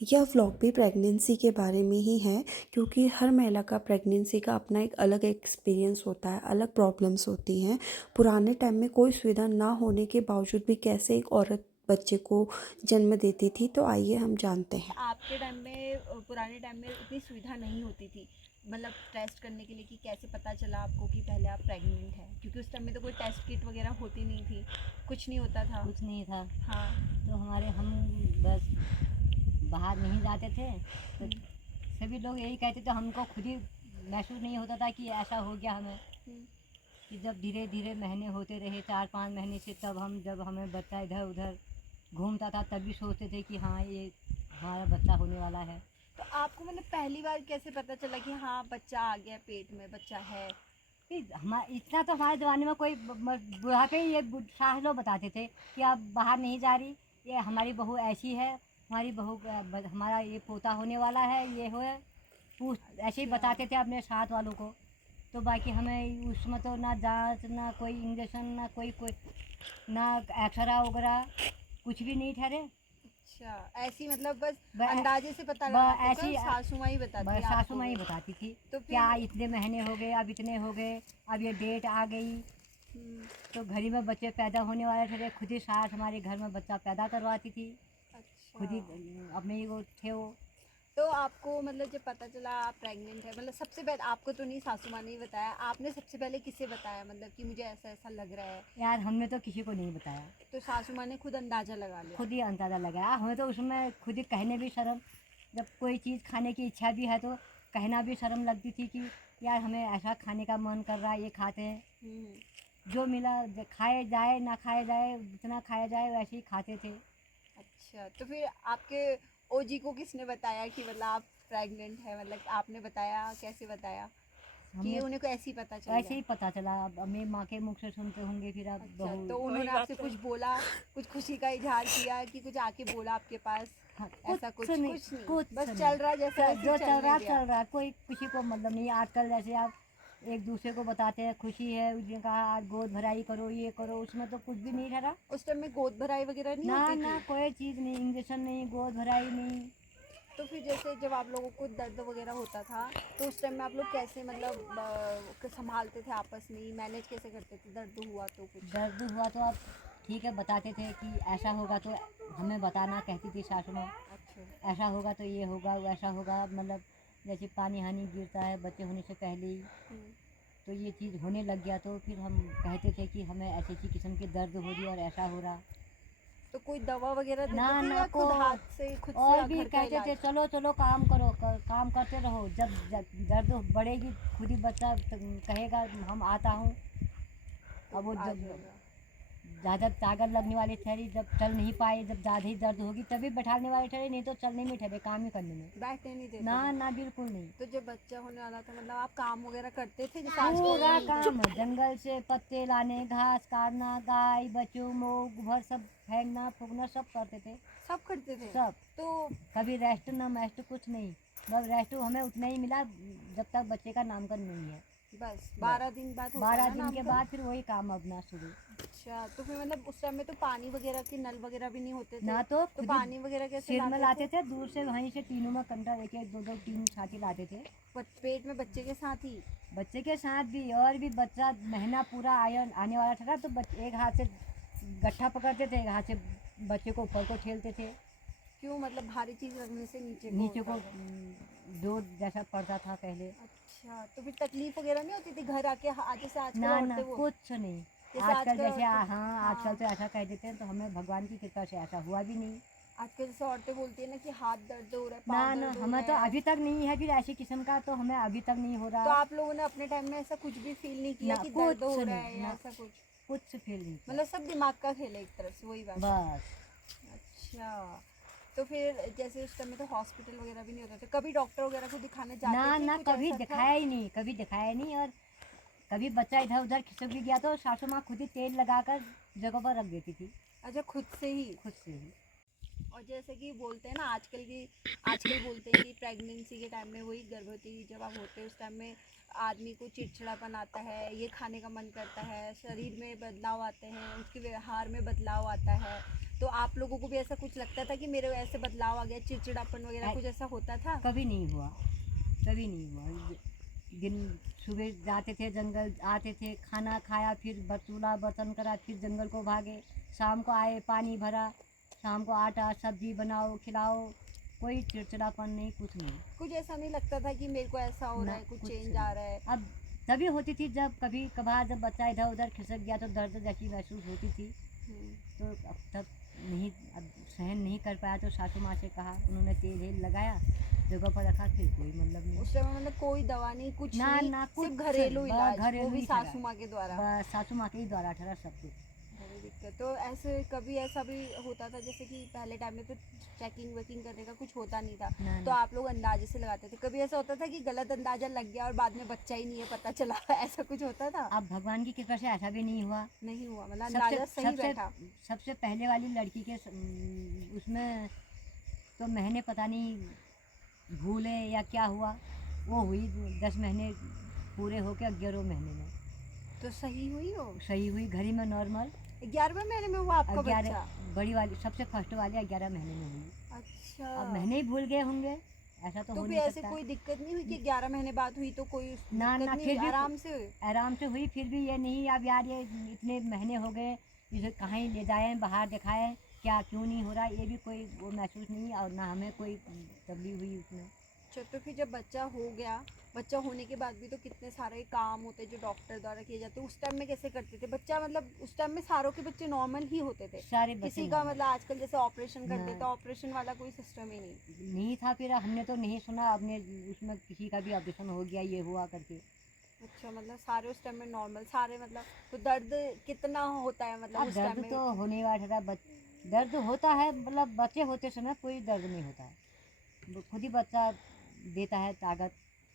यह व्लॉग भी प्रेगनेंसी के बारे में ही है क्योंकि हर महिला का प्रेगनेंसी का अपना एक अलग एक्सपीरियंस होता है, अलग प्रॉब्लम्स होती हैं। पुराने टाइम में कोई सुविधा ना होने के बावजूद भी कैसे एक औरत बच्चे को जन्म देती थी, तो आइए हम जानते हैं। आपके टाइम में पुराने टाइम में इतनी सुविधा नहीं होती थी, मतलब टेस्ट करने के लिए कि कैसे पता चला आपको कि पहले आप प्रेग्नेंट हैं, क्योंकि उस टाइम में तो कोई टेस्ट किट वगैरह होती नहीं थी, कुछ नहीं होता था। कुछ नहीं था। हाँ। तो हम बस बाहर नहीं जाते थे, तो सभी लोग यही कहते थे, हमको खुद ही महसूस नहीं होता था कि ऐसा हो गया हमें। हम्म, कि जब धीरे धीरे महीने होते रहे 4-5 महीने से, तब जब हमें बच्चा इधर उधर घूमता था, तब भी सोचते थे कि हाँ, ये हमारा बच्चा होने वाला है। तो आपको मतलब पहली बार कैसे पता चला कि हाँ बच्चा आ गया, पेट में बच्चा है? फिर हमारे इतना तो हमारे ज़माने में कोई बुढ़ापे ही ये सास लोग बताते थे कि आप बाहर नहीं जा रही, ये हमारी बहू ऐसी है, हमारी बहू हमारा ये पोता होने वाला है, ये हो पूछ ऐसे ही अच्छा। बताते थे अपने साथ वालों को। तो बाकी हमें उसमें तो ना जांच, ना कोई इंजेक्शन, ना कोई ना एक्सरा वगैरह, कुछ भी नहीं ठहरे। अच्छा, ऐसी मतलब बस ब- अंदाजे से पता ब लगाते थे, ऐसी सासू माँ ही बताती सासू आपको माँ ही बस। बताती थी तो क्या फिर इतने महीने हो गए, अब इतने हो गए, अब ये डेट आ गई। हम्म, तो घर ही में बच्चे पैदा होने वाले थे, खुद ही सास हमारे घर में बच्चा पैदा करवाती थी, अच्छा। खुद ही अपने ही वो थे वो। तो आपको मतलब जब पता चला आप प्रेग्नेंट है, मतलब सबसे पहले आपको तो नहीं, सासू माँ ने ही बताया, आपने सबसे पहले किसे बताया मतलब कि मुझे ऐसा ऐसा लग रहा है? यार हमने तो किसी को नहीं बताया, तो सासू माँ ने खुद अंदाजा लगा लिया? खुद ही अंदाज़ा लगाया। हमें तो उसमें खुद ही कहने भी शर्म, जब कोई चीज़ खाने की इच्छा भी है तो कहना भी शर्म लगती थी कि यार हमें ऐसा खाने का मन कर रहा है, ये खाते हैं। हम्म। जो मिला खाए जाए, ना खाया जाए, जितना खाया जाए वैसे ही खाते थे। अच्छा, तो फिर आपके ओजी को किसने बताया कि मतलब आप प्रेग्नेंट है, मतलब आपने बताया, कैसे बताया कि हमने उन्हें को ऐसे ही पता चल ऐसे गया? ही पता चला, अब अपनी माँ के मुख से सुनते होंगे, फिर अब अच्छा, बहू। तो उन्होंने आपसे कुछ बोला, कुछ खुशी का इजहार किया कि कुछ आके बोला आपके पास? हाँ, ऐसा कुछ कुछ नहीं, कुछ बस नहीं। चल रहा जैसे वैसे ही जो चलने दिया? चल रहा, कोई किसी को मतलब नहीं। आजकल जैसे आप एक दूसरे को बताते हैं खुशी है, उसने कहा आज गोद भराई करो, ये करो, उसमें तो कुछ भी अच्छा, नहीं ठहरा। उस टाइम में गोद भराई वगैरह नहीं ना होती ना थी? कोई चीज़ नहीं, इंजेक्शन नहीं, गोद भराई नहीं। तो फिर जैसे जब आप लोगों को दर्द वगैरह होता था, तो उस टाइम में आप लोग कैसे मतलब संभालते थे, आपस में ही मैनेज कैसे करते थे दर्द हुआ तो कुछ? दर्द हुआ तो आप ठीक है बताते थे कि ऐसा होगा, तो हमें बताना कहती थी सासू माँ। अच्छा। ऐसा होगा तो ये होगा, वैसा होगा, मतलब जैसे पानी हानि गिरता है बच्चे होने से पहले ही, हम्म। तो ये चीज़ होने लग गया, तो फिर हम कहते थे कि हमें ऐसी ऐसी किस्म की दर्द हो रही है और ऐसा हो रहा। तो कोई दवा वगैरह ना देते थे ना या को खुद हाथ से, खुद और से भी घर का कहते थे इलाज? चलो चलो काम करो, काम करते रहो, जब दर्द बढ़ेगी खुद ही बच्चा कहेगा हम आता हूँ। तो अब वो आ जब जाएगा। ज़्यादा ताकत लगने वाली ठहरी, जब चल नहीं पाए, जब ज़्यादा ही दर्द होगी तभी बैठाने वाली ठहरी, नहीं तो चलने में ठहरे, काम ही करने में। बैठने नहीं देते ना थे? ना बिल्कुल नहीं। तो जब बच्चा होने वाला था, मतलब आप काम वगैरह करते थे जैसे आजकल पूरा नहीं काम करते? है, जंगल से पत्ते लाने, घास काटना, गाय बच्चों मोग भर सब फेंकना फूकना सब करते थे। सब करते थे? सब। तो कभी रेस्ट ना मेस्ट कुछ नहीं, बस रेस्ट हमें उतना ही मिला जब तक बच्चे का नामकरण नहीं है। बस बस 12 दिन बाद होता है 12 ना दिन के नामकरण? बाद फिर वही काम अपना शुरू। अच्छा, तो फिर मतलब उस टाइम में तो पानी वगैरह के नल वगैरह भी नहीं होते थे, ना तो तो खुद ही पानी वगैरह कैसे सिर में लाते लाते थे? थे, दूर से वहीं से टीनों में कंटा लेके दो दो तीन छाती लाते थे। पेट में बच्चे के साथ ही? बच्चे के साथ भी, और भी बच्चा महीना पूरा आने वाला था ना, तो एक हाथ से गट्ठा पकड़ते थे, एक हाथ से बच्चे को ऊपर को ठेलते थे। क्यों, मतलब भारी चीज रखने से नीचे को नीचे होता को था? जोर जैसा पड़ता था पहले। अच्छा, तो फिर तकलीफ वगैरह नहीं होती थी घर आके? जैसे आजकल ना ना औरतें वो, कुछ नहीं। जैसे आजकल आजकल जैसे औरतें, हाँ, आजकल हाँ, तो ऐसा कह देते हैं, तो हमें भगवान की कृपा से ऐसा हुआ भी नहीं। आजकल जैसे औरतें बोलती है ना कि हाथ दर्द हो रहा है, ना पाँव ना दर्द हो हमें रहा तो है। अभी तक नहीं है, फिर ऐसी किस्म का तो हमें अभी तक नहीं हो तो रहा। आप लोगों ने अपने टाइम में ऐसा कुछ भी फील नहीं किया ना कि दर्द कुछ हो रहा है नहीं, या ना ऐसा कुछ? कुछ फील नहीं किया। मतलब सब दिमाग का खेल है एक तरफ से, वही बात है। बस। अच्छा, तो फिर जैसे उस टाइम में तो हॉस्पिटल वगैरह भी नहीं होता था, कभी डॉक्टर वगैरह को दिखाने ना जाते थे, ना कुछ कभी ऐसा था? दिखाया ही नहीं, कभी दिखाया ही नहीं। और कभी बच्चा इधर उधर खिसक भी गया तो सासू माँ खुद ही तेल लगाकर जगह पर रख देती थी, अच्छा, खुद से ही? खुद से ही। और जैसे कि बोलते हैं ना आजकल बोलते हैं कि प्रेगनेंसी के टाइम में, वही गर्भवती जब आप होते हैं उस टाइम में आदमी को चिड़चिड़ापन आता है, ये खाने का मन करता है, शरीर में बदलाव आते हैं, उसके व्यवहार में बदलाव आता है, तो आप लोगों को भी ऐसा कुछ लगता था कि मेरे ऐसे बदलाव आ गया, चिड़चिड़ापन वगैरह कुछ ऐसा होता था? कभी नहीं हुआ, कभी नहीं हुआ। दिन सुबह जाते थे जंगल, आते थे, खाना खाया, फिर चूल्हा बर्तन करा, फिर जंगल को भागे, शाम को आए, पानी भरा, शाम को आटा सब्जी बनाओ खिलाओ, कोई चिड़चिड़ापन नहीं, कुछ नहीं। कुछ ऐसा नहीं लगता था कि मेरे को ऐसा हो रहा ना, है, कुछ कुछ चेंज नहीं। आ रहा है? अब तभी होती थी जब कभी कभार जब बच्चा इधर उधर खिसक गया तो दर्द जैसी महसूस होती थी। हम्म, तो अब तक नहीं, अब सहन नहीं कर पाया तो सासू माँ से कहा, उन्होंने तेल हेल लगाया, जगह पर रखा, फिर कोई मतलब नहीं। उस टाइम मतलब कोई दवा नहीं, कुछ ना नहीं, ना सिर्फ कुछ, घरेलू बस इलाज, वो घरेलू भी ही ठहरा, सासू माँ के द्वारा। बस सासू माँ के ही द्वारा ठहरा सब कुछ। बड़ी दिक्कत। तो ऐसे कभी ऐसा भी होता था जैसे कि पहले टाइम में तो चेकिंग वेकिंग करने का कुछ होता नहीं था, ना, तो ना। आप लोग अंदाजे से लगाते थे, कभी ऐसा होता था कि गलत अंदाजा लग गया और बाद में बच्चा ही नहीं है पता चला, ऐसा कुछ होता था? अब भगवान की कृपा से ऐसा भी नहीं हुआ। नहीं हुआ, मतलब सबसे अंदाजा सही सबसे बैठा। सबसे पहले वाली लड़की के उसमें तो महीने पता नहीं भूले या क्या हुआ, वो हुई 10 महीने पूरे होके 11वें महीने में तो सही हुई हो? सही हुई, घड़ी में नॉर्मल। 11वें महीने में हुआ आपका 11 बच्चा? बड़ी वाली सबसे फर्स्ट वाली 11 महीने में हुई। अच्छा। अब महीने ही भूल गए होंगे, ऐसा तो तो हो फिर नहीं ऐसे सकता। कोई दिक्कत नहीं हुई कि 11 महीने बाद हुई तो कोई ना दिक्कत ना, नहीं फिर हुई, भी आराम से हुई? आराम से हुई, फिर भी ये नहीं अब यार ये इतने महीने हो गए, इसे कहाँ ही ले जाएं, बाहर दिखाएं, क्या क्यों नहीं हो रहा, ये भी कोई वो महसूस नहीं, और ना हमें कोई तकलीफ हुई उसमें। अच्छा, तो फिर जब बच्चा हो गया, बच्चा होने के बाद भी तो कितने सारे काम होते हैं जो डॉक्टर द्वारा किए जाते हैं, उस टाइम में कैसे करते थे? बच्चा मतलब उस टाइम में सारों के बच्चे नॉर्मल ही होते थे? सारे बच्चे किसी का normal। मतलब आजकल जैसे ऑपरेशन कर ना। देते, ऑपरेशन वाला कोई सिस्टम ही नहीं? नहीं था, फिर हमने तो नहीं सुना अपने उसमें किसी का भी ऑपरेशन हो गया ये हुआ करके। अच्छा, मतलब सारे उस टाइम में नॉर्मल सारे, मतलब तो दर्द कितना होता है मतलब अब उस टाइम दर्द में? तो होने वाला था, दर्द होता है, मतलब बच्चे होते समय कोई दर्द नहीं होता है, वो खुद ही बच्चा देता है ताकत।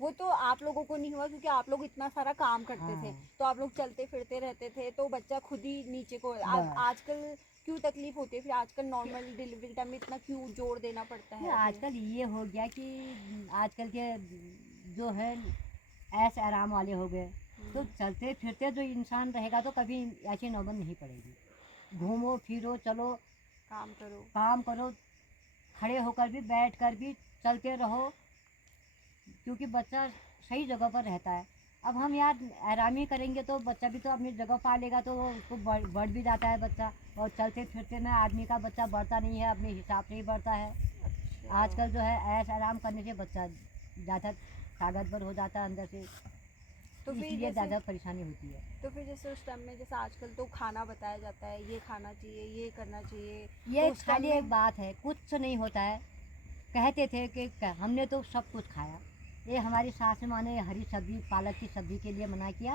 वो तो आप लोगों को नहीं हुआ क्योंकि आप लोग इतना सारा काम करते थे, हाँ। तो आप लोग चलते फिरते रहते थे, तो बच्चा खुद ही नीचे को बस। आजकल क्यों तकलीफ होती है फिर? आजकल नॉर्मल डिलीवरी टाइम में इतना क्यों जोर देना पड़ता फिर है फिर? आजकल ये हो गया कि आजकल के जो है ऐश आराम वाले हो गए, तो चलते फिरते जो इंसान रहेगा तो कभी ऐसी नौबत नहीं पड़ेगी। घूमो फिरो चलो, काम करो। काम करो, खड़े होकर भी बैठ कर भी चलते रहो, क्योंकि बच्चा सही जगह पर रहता है। अब हम यार आराम ही करेंगे तो बच्चा भी तो अपनी जगह पा लेगा, तो वो उसको बढ़ भी जाता है बच्चा, और चलते फिरते में आदमी का बच्चा बढ़ता नहीं है, अपने हिसाब से ही बढ़ता है। अच्छा। आजकल जो है ऐश आराम करने से बच्चा ज़्यादा ताकतवर हो जाता है अंदर से, तो फिर इसलिए ज़्यादा परेशानी होती है। तो फिर जैसे उस टाइम में जैसे आजकल तो खाना बताया जाता है, ये खाना चाहिए, ये करना चाहिए, ये तो उस टाइम खाली में एक बात है, कुछ नहीं होता है। कहते थे कि हमने तो सब कुछ खाया, ये हमारी सासू माँ ने हरी सब्जी पालक की सब्जी के लिए मना किया,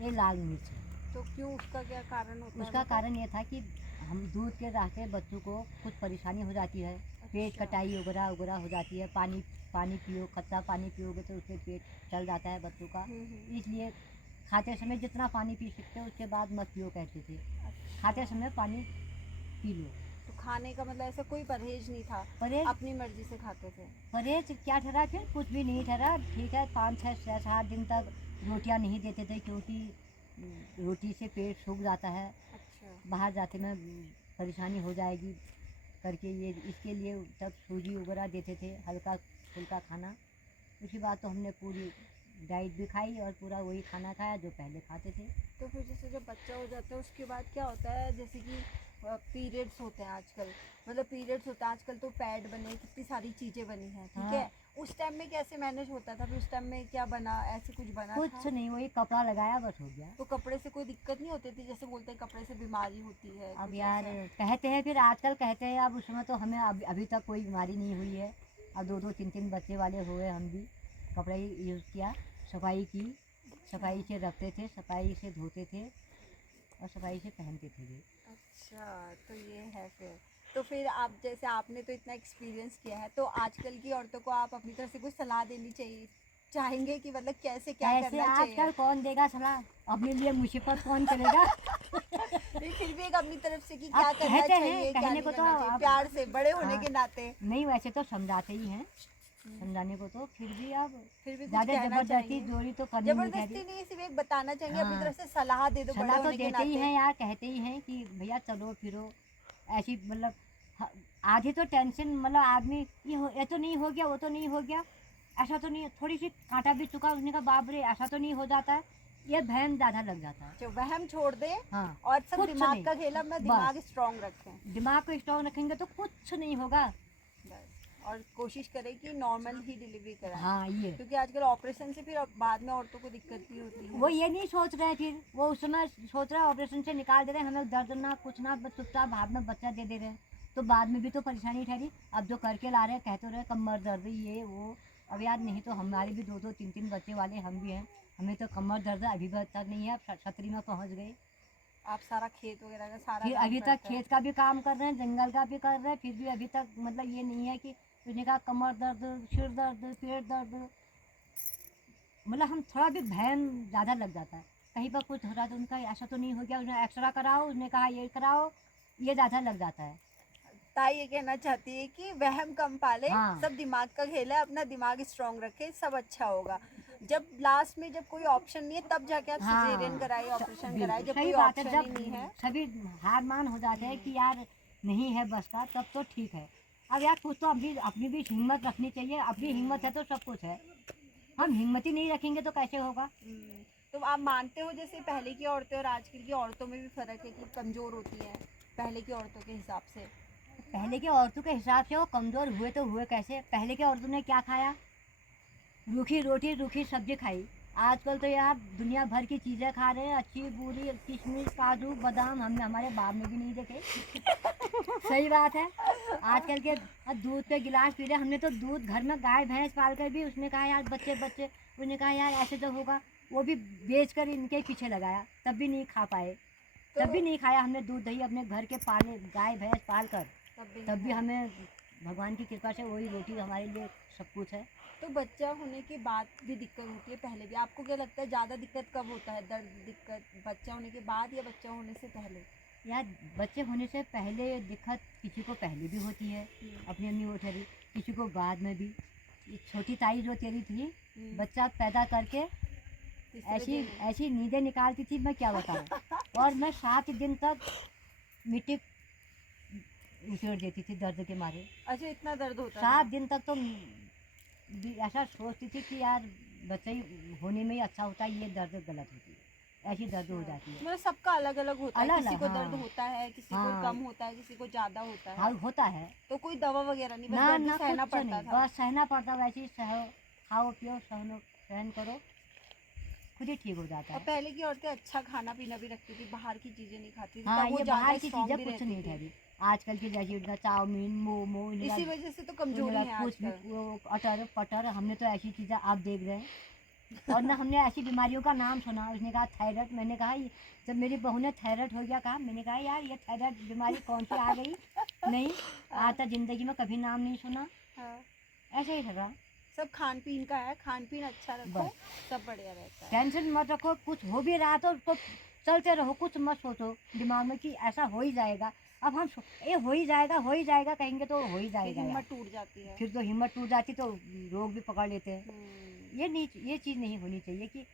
ये लाल मिर्च है। तो क्यों, उसका क्या कारण होता है? उसका मतलब? कारण ये था कि हम दूध के रास्ते बच्चों को कुछ परेशानी हो जाती है, पेट अच्छा। कटाई वगैरह वगैरह हो जाती है, पानी पियो, कच्चा पानी पियोगे तो उससे पेट चल जाता है बच्चों का, इसलिए खाते समय जितना पानी पी सकते हो उसके बाद मत पियो कहते थे, खाते समय पानी पी लो। तो खाने का मतलब ऐसा कोई परहेज नहीं था, परहेज अपनी मर्जी से खाते थे? परहेज क्या ठहरा, फिर कुछ भी नहीं ठहरा, ठीक है 5 6 7 दिन तक रोटियां नहीं देते थे, क्योंकि रोटी से पेट सूख जाता है, अच्छा। बाहर जाते में परेशानी हो जाएगी करके, ये इसके लिए तब सूजी वगैरह देते थे, हल्का फुल्का खाना। उसके बाद तो हमने पूरी डाइट भी खाई और पूरा वही खाना खाया जो पहले खाते थे। तो फिर जैसे जब बच्चा हो जाता है उसके बाद क्या होता है, जैसे कि पीरियड्स होते हैं आजकल, मतलब पीरियड्स होता है आजकल, तो पैड बने, कितनी सारी चीज़ें बनी हैं, ठीक हाँ। है? उस टाइम में कैसे मैनेज होता था फिर? उस टाइम में क्या बना, ऐसे कुछ बना कुछ था? नहीं, वही कपड़ा लगाया बस हो गया। तो कपड़े से कोई दिक्कत नहीं होती थी? जैसे बोलते हैं कपड़े से बीमारी होती है अब कुछ यार ऐसा? कहते हैं, फिर आजकल कहते हैं, अब उस समय तो हमें अभी तक कोई बीमारी नहीं हुई है। अब 2 2 3 3 बच्चे वाले हुए, हम भी कपड़ा ही यूज़ किया, सफाई की, सफाई से रखते थे, सफाई से धोते थे और सफाई से पहनते थे भी। अच्छा, तो ये है फिर। तो फिर आप जैसे आपने तो इतना एक्सपीरियंस किया है, तो आजकल की औरतों को आप अपनी तरफ से कुछ सलाह देनी चाहिए चाहेंगे कि मतलब कैसे क्या ऐसे करना आजकल चाहिए? कौन देगा सलाह, अपने लिए मुसीबत कौन करेगा। नहीं, फिर भी एक अपनी तरफ से कि अब क्या करना कहते हैं, चाहिए, क्या कहने नहीं को तो करना चाहिए, अब प्यार से बड़े होने हाँ। के नाते। नहीं वैसे तो समझाते ही हैं, समझाने को तो, फिर भी अब फिर भी कुछ ज़्यादा कहना जबरदस्ती चाहिए? जोरी तो करनी नहीं जबरदस्ती चाहिए। नहीं, सिर्फ एक बताना चाहेंगे अपनी हाँ। तरफ से, सलाह दे दो बड़े सलाह तो होने के देते ही नाते। हैं यार, कहते ही हैं कि भैया चलो फिरो, ऐसी मतलब आधी तो टेंशन, मतलब आदमी ये तो नहीं हो गया, वो तो नहीं हो गया, ऐसा तो नहीं, थोड़ी सी कांटा भी चुका, उसने कहा बाप रे ऐसा तो नहीं हो जाता है, ये वहम ज़्यादा लग जाता है। जो वहम छोड़ दे हाँ, और सब कुछ दिमाग नहीं, का खेल, अपना बस दिमाग स्ट्रांग रखें दिमाग को स्ट्रॉन्ग रखेंगे तो कुछ नहीं होगा। बस। और कोशिश करें कि नॉर्मल ही डिलीवरी कराएं, हाँ ये क्योंकि आजकल ऑपरेशन से फिर अब बाद में औरतों को दिक्कत भी होती है। वो ये नहीं सोच रहे हैं, फिर वो उस समय सोच रहे हैं ऑपरेशन से निकाल दे रहे हैं, हमें दर्द ना कुछ ना, बस चुपचाप भाग में बच्चा दे दे रहे हैं, तो बाद में भी तो परेशानी ठहरी। अब जो करके ला रहे हैं कहते रहे कमर दर्द ये वो, अब यार नहीं तो हमारे भी 2-2 3-3 बच्चे वाले हम भी हैं, हमें तो कमर दर्द अभी भी तक नहीं है, अब 70 में पहुँच गए। आप सारा खेत वगैरह का सारा फिर काम अभी तक करते हैं। खेत का भी काम कर रहे हैं, जंगल का भी कर रहे हैं, फिर भी अभी तक मतलब ये नहीं है कि उसने कहा कमर दर्द, सिर दर्द, पेट दर्द, मतलब हम थोड़ा भी भयम ज़्यादा लग जाता है। कहीं पर कुछ हो रहा है तो उनका ऐसा तो नहीं हो गया, उसने एक्सरा कराओ, उसने कहा ये कराओ, ये ज़्यादा लग जाता है। ताई ये कहना चाहती है कि वहम कम पाले, हाँ। सब दिमाग का खेल है, अपना दिमाग स्ट्रांग रखे, सब अच्छा होगा। जब लास्ट में जब कोई ऑप्शन नहीं है तब जाके आप हाँ, सिजेरियन कराइए, ऑपरेशन बिल्कुल कराइए, जब सही कोई बात है। ऑप्शन जब ही नहीं है। सभी हार मान हो जाते हैं कि यार नहीं है बस का, तब तो ठीक है। अब यार कुछ तो अपनी भी हिम्मत रखनी चाहिए, अपनी हिम्मत है तो सब कुछ है, हम हिम्मत ही नहीं रखेंगे तो कैसे होगा। तो आप मानते हो जैसे पहले की औरतें और आजकल की औरतों में भी फर्क है कि कमजोर होती हैं पहले की औरतों के हिसाब से? पहले के औरतों के हिसाब से वो कमज़ोर हुए तो हुए कैसे? पहले के औरतों ने क्या खाया? रूखी रोटी रूखी सब्जी खाई। आजकल तो यार दुनिया भर की चीज़ें खा रहे हैं, अच्छी बुरी, किशमिश काजू बादाम, हमने हमारे बाप में भी नहीं देखे। सही बात है। आजकल के दूध के गिलास पी रहे, हमने तो दूध घर में गाय भैंस पाल कर भी, उसने कहा यार बच्चे बच्चे, उसने कहा यार ऐसे तो होगा, वो भी बेच कर इनके पीछे लगाया, तब भी नहीं खा पाए, तब भी नहीं खाया हमने दूध दही अपने घर के पाले गाय भैंस पाल कर, तब भी हमें भगवान की कृपा से वही रोटी हमारे लिए सब कुछ है। तो बच्चा होने के बाद भी दिक्कत होती है, पहले भी? आपको क्या लगता है ज़्यादा दिक्कत कब होता है, दर्द दिक्कत बच्चा होने के बाद या बच्चा होने से पहले? यार बच्चे होने से पहले दिक्कत किसी को पहले भी होती है, अपनी अम्मी वो ठहरी, किसी को बाद में भी। ये छोटी ताई जो तेरी थी, बच्चा पैदा करके तीसरे ऐसी दिन? ऐसी नींदें निकालती थी, मैं क्या बताऊँ। और मैं 7 दिन तक मिट्टी उछेड़ देती थी दर्द के मारे। अच्छा, इतना दर्द होता 7 था? दिन तक तो ऐसा सोचती थी कि यार बच्चे ही होने में ही अच्छा होता है, ये दर्द गलत होती है, ऐसी दर्द हो जाती है। मतलब सबका अलग अलग होता है, अलग किसी को अलग, दर्द हाँ। होता है, किसी को हाँ। कम होता है, किसी को ज़्यादा होता है। हाँ होता है। तो कोई दवा वगैरह नहीं, बस ना दर्द ना सहना कुछ पड़ता नहीं, था? बस सहना पड़ता, वैसे ही सहो, खाओ पियो सहन करो, खुद ही ठीक हो जाता और है। पहले की औरतें अच्छा खाना पीना भी रखती थी, बाहर की चीज़ें नहीं खाती थी, हाँ तब वो ये ज़्यादा बाहर की स्ट्रांग चीज़ें भी कुछ रहती नहीं थी। ठहरी, आजकल की जैसे इनका चाउमीन मोमो, इसी वजह से तो कमजोरी है कुछ भी आजकल। वो अटर पटर, हमने तो ऐसी चीज़ें आप देख रहे हैं। और ना हमने ऐसी बीमारियों का नाम सुना, उसने कहा थायराइड, मैंने कहा जब मेरी बहू ने थायराइड हो गया कहा, मैंने कहा यार ये थायराइड बीमारी कौन सी आ गई, नहीं आज तक ज़िंदगी में कभी नाम नहीं सुना, हाँ। ऐसे ही लगा। सब खान पीन का है, खान पीन अच्छा रखो, बस। सब बढ़िया रहता है। टेंशन मत रखो, कुछ हो भी रहा तो उसको चलते रहो, कुछ मत सोचो दिमाग में कि ऐसा हो ही जाएगा। अब हम ये हो ही जाएगा कहेंगे तो हो ही फिर जाएगा यार। हिम्मत टूट जाती है। फिर तो हिम्मत टूट जाती तो रोग भी पकड़ लेते हैं। हम्म। ये चीज़ नहीं होनी चाहिए कि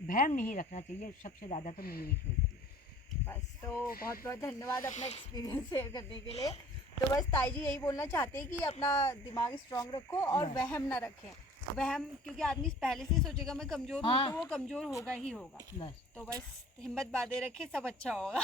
भ्रम नहीं रखना चाहिए, सबसे ज़्यादा तो मैं यही सोचती हूँ। बस, तो बहुत बहुत धन्यवाद अपना एक्सपीरियंस शेयर करने के लिए। तो बस ताई जी यही बोलना चाहते हैं कि अपना दिमाग स्ट्रांग रखो और बस। वहम ना रखें। वहम, क्योंकि आदमी पहले से ही सोचेगा मैं कमज़ोर हूँ, हाँ। तो वो कमज़ोर होगा ही होगा। बस तो बस हिम्मत बांधे रखे, सब अच्छा होगा।